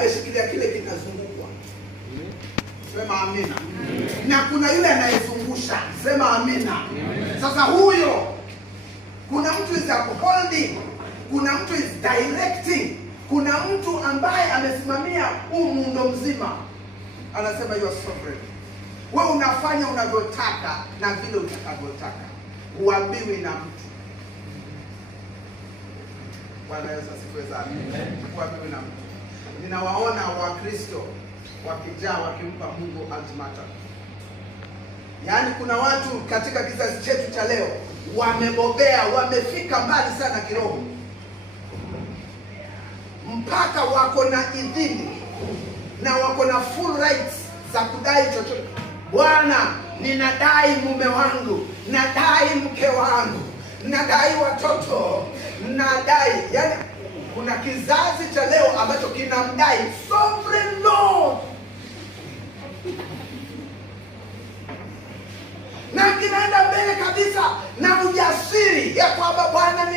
ameshikilia kile kinazungukwa. Sema amina. Na kuna yule anayezungusha. Sema amina. Sasa huyo, kuna mtu is upholding, kuna mtu is directing, kuna mtu ambaye amesimamia huu muundo mzima. Anasema you are sovereign. Wewe unafanya unavyotaka na vile utakavyotaka. Huambiwi na mtu. Bwana Yesu asifiwe sana. Huambiwi na mtu. Ninawaona Wakristo wakijaa wakimpa Mungu ultimatum. Yaani kuna watu katika kizazi chetu cha leo wamebobea, wamefika mbali sana kiroho, mpaka wako na idhini na wako na full rights za kudai chochote. Bwana, ninadai mume wangu, nadai mke wangu, nadai watoto, nadai. Yaani kuna kizazi cha leo ambacho kinamdai sovereign Lord, na kinaenda mbele kabisa na ujasiri ya kwamba Bwana,